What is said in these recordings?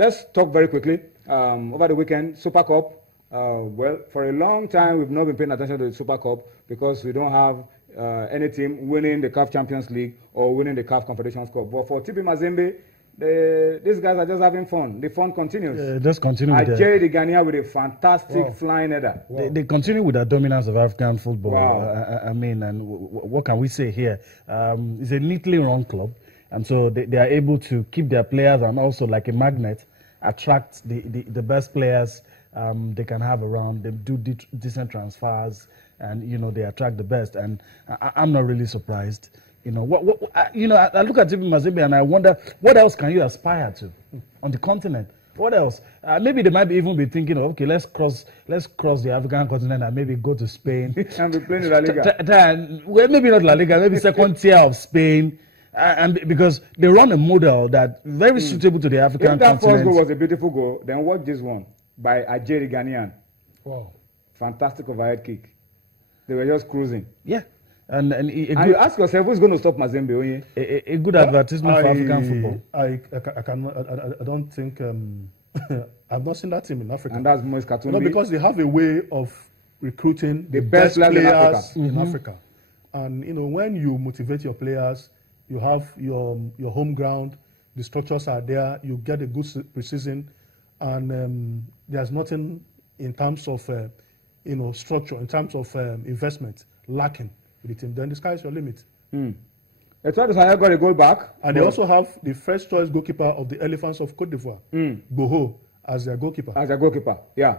let's talk very quickly. Over the weekend, Super Cup. Well, for a long time, we've not been paying attention to the Super Cup because we don't have any team winning the CAF Champions League or winning the CAF Confederations Cup. But for TP Mazembe, these guys are just having fun. The fun continues. Just continue with Jerry the Ghanaian with a fantastic flying header. They continue with the dominance of African football. Wow. I mean, and what can we say here? It's a neatly run club, and so they are able to keep their players and also, like a magnet, attract the best players they can have around. They do decent transfers, and they attract the best. And I'm not really surprised. I look at TP Mazembe and I wonder, what else can you aspire to on the continent? What else? Maybe they might even be thinking, okay, let's cross the African continent and maybe go to Spain and be playing in La Liga. Well, maybe not La Liga, maybe second tier of Spain. And because they run a model that very suitable to the African continent. If that first goal was a beautiful goal, then watch this one by Jerry Ghanaian. Wow. Fantastic overhead kick. They were just cruising. Yeah. And you ask yourself, who's going to stop Mazembe? A good advertisement for African football. I don't think I've not seen that team in Africa. And that's Moise Katumbi. No, because they have a way of recruiting the best players in Africa. And when you motivate your players, you have your home ground, the structures are there, you get a good preseason, and there's nothing in terms of structure, in terms of investment lacking with the team. Then the sky is your limit. Eto'o got a goal back. And they also have the first choice goalkeeper of the Elephants of Cote d'Ivoire, Boho, as their goalkeeper. As their goalkeeper, yeah.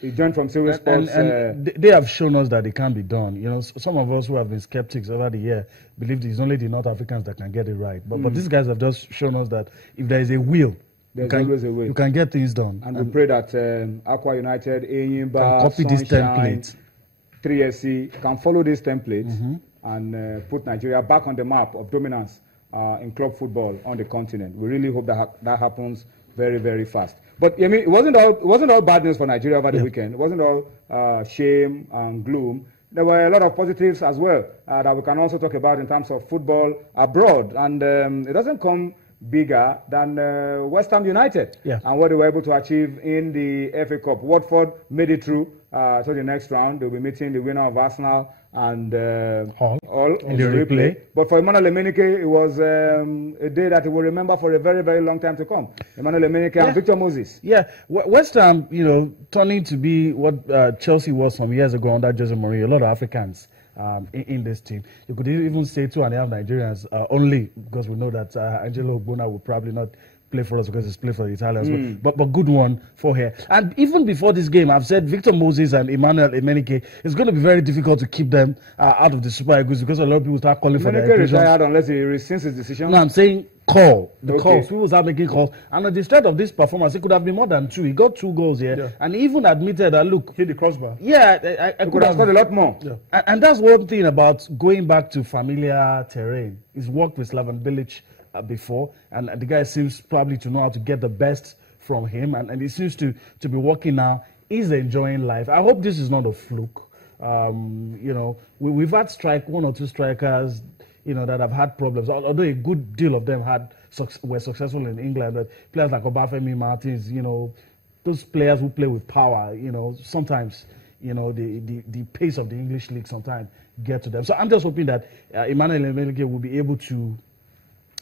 He joined from Silver Sports. And they have shown us that it can be done. Some of us who have been skeptics over the year believe it's only the North Africans that can get it right. But these guys have just shown us that if there is a will, there's always a way. You can get things done. And we pray that Aqua United, Enyimba, can copy this template. 3SC can follow this template and put Nigeria back on the map of dominance in club football on the continent. We really hope that happens very, very fast. But I mean, it wasn't all bad news for Nigeria over the weekend. It wasn't all shame and gloom. There were a lot of positives as well that we can also talk about in terms of football abroad. And it doesn't come bigger than West Ham United and what they were able to achieve in the FA Cup. Watford made it through to the next round. They'll be meeting the winner of Arsenal and Hall in the replay. But for Emmanuel Emenike, it was a day that he will remember for a very, very long time to come. Emmanuel Emenike and Victor Moses. Yeah, West Ham, turning to be what Chelsea was some years ago under Jose Mourinho. A lot of Africans in this team. You could even say 2.5 Nigerians only, because we know that Angelo Ogbonna will probably not play for us because he's played for the Italians. But good one for here. And even before this game, I've said Victor Moses and Emmanuel Emenike, it's going to be very difficult to keep them out of the Super Eagles because a lot of people start calling for their inclusions. Retired unless he rescinds his decision? No, I'm saying calls. People start making calls. And at the start of this performance, it could have been more than 2. He got 2 goals here. Yeah. And he even admitted that, look, hit the crossbar. Yeah, I could have scored a lot more. Yeah. And that's one thing about going back to familiar terrain. He's worked with Slaven Bilic before, and the guy seems probably to know how to get the best from him, and he seems to be working now. He's enjoying life. I hope this is not a fluke. We've had 1 or 2 strikers, that have had problems, although a good deal of them were successful in England. But players like Obafemi Martins, those players who play with power, sometimes, the pace of the English league sometimes get to them. So I'm just hoping that Emmanuel Emenike will be able to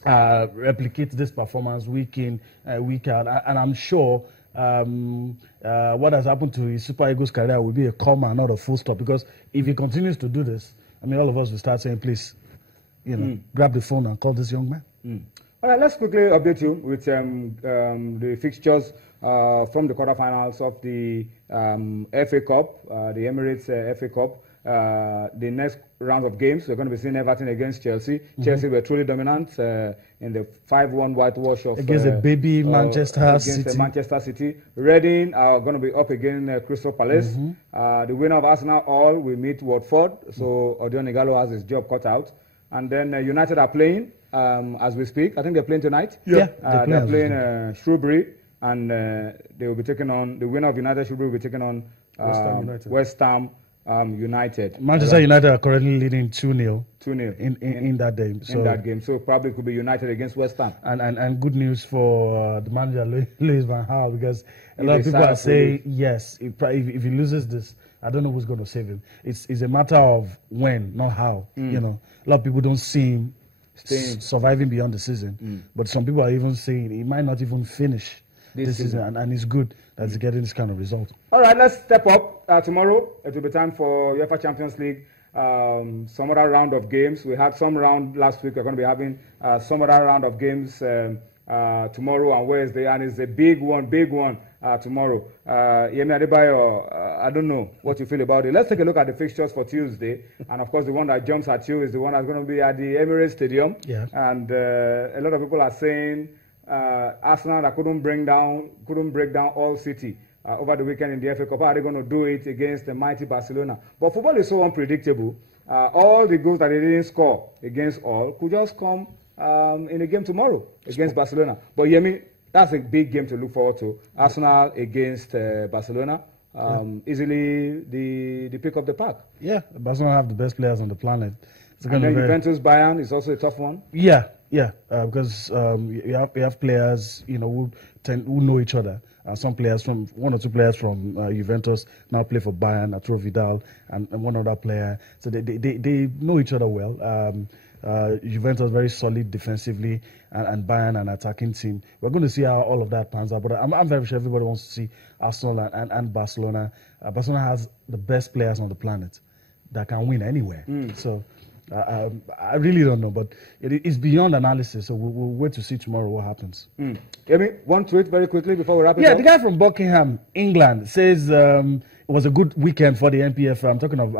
replicate this performance week in, week out, and I'm sure what has happened to his Super Eagles career will be a comma, not a full stop. Because if he continues to do this, I mean, all of us will start saying, please, grab the phone and call this young man. All right, let's quickly update you with the fixtures from the quarterfinals of the FA Cup, the Emirates FA Cup. The next round of games, we're going to be seeing Everton against Chelsea. Chelsea were truly dominant in the 5-1 whitewash of against a baby Manchester City. Manchester City. Reading are going to be up against Crystal Palace. The winner of Arsenal will meet Watford. So Odion Igalo has his job cut out. And then United are playing as we speak. I think they're playing tonight. Yeah, they're playing Shrewsbury, and they will be taking on the winner of United. Shrewsbury will be taking on West Ham United. Manchester United are currently leading 2-0. 2-0 in that game. So, in that game. So probably could be United against West Ham. And good news for the manager, Louis van Gaal, because a lot of people are saying, yes, if he loses this, I don't know who's going to save him. It's a matter of when, not how. You know, a lot of people don't see him surviving beyond the season. But some people are even saying he might not even finish this season. And it's good that he's getting this kind of result. All right, let's step up. Tomorrow, it will be time for UEFA Champions League. Some other round of games. We had some round last week. We're going to be having some other round of games tomorrow and Wednesday, and it's a big one tomorrow. Yemi Adebayo, I don't know what you feel about it. Let's take a look at the fixtures for Tuesday, and of course the one that jumps at you is the one that's going to be at the Emirates Stadium. Yeah. And a lot of people are saying Arsenal that couldn't break down all City over the weekend in the FA Cup. How are they going to do it against the mighty Barcelona? But football is so unpredictable. All the goals that they didn't score against all could just come in a game tomorrow against Barcelona. But Yemi, that's a big game to look forward to. Arsenal against Barcelona. Easily the pick of the pack. Yeah, Barcelona have the best players on the planet. And then Juventus Bayern is also a tough one. Yeah, because you have players, you know, who know each other. Some players one or two players from Juventus now play for Bayern, Arturo Vidal, and one other player. So they know each other well. Juventus very solid defensively, and Bayern an attacking team. We're going to see how all of that pans out. But I'm very sure everybody wants to see Arsenal and Barcelona. Barcelona has the best players on the planet that can win anywhere. So I really don't know, but it's beyond analysis. So we'll wait to see tomorrow what happens. Yemi, one tweet very quickly before we wrap it up. Yeah, the guy from Buckingham, England, says it was a good weekend for the NPFL. I'm talking of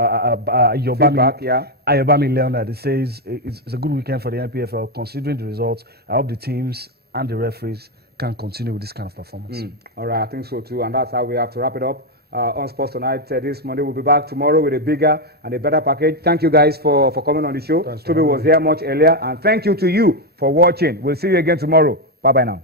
Ayobami Leonard. It says it's a good weekend for the NPFL considering the results. I hope the teams and the referees can continue with this kind of performance. All right, I think so too, and that's how we have to wrap it up. On Sports Tonight this Monday. We'll be back tomorrow with a bigger and a better package. Thank you guys for coming on the show. Toby was here much earlier, and thank you to you for watching. We'll see you again tomorrow. Bye-bye now.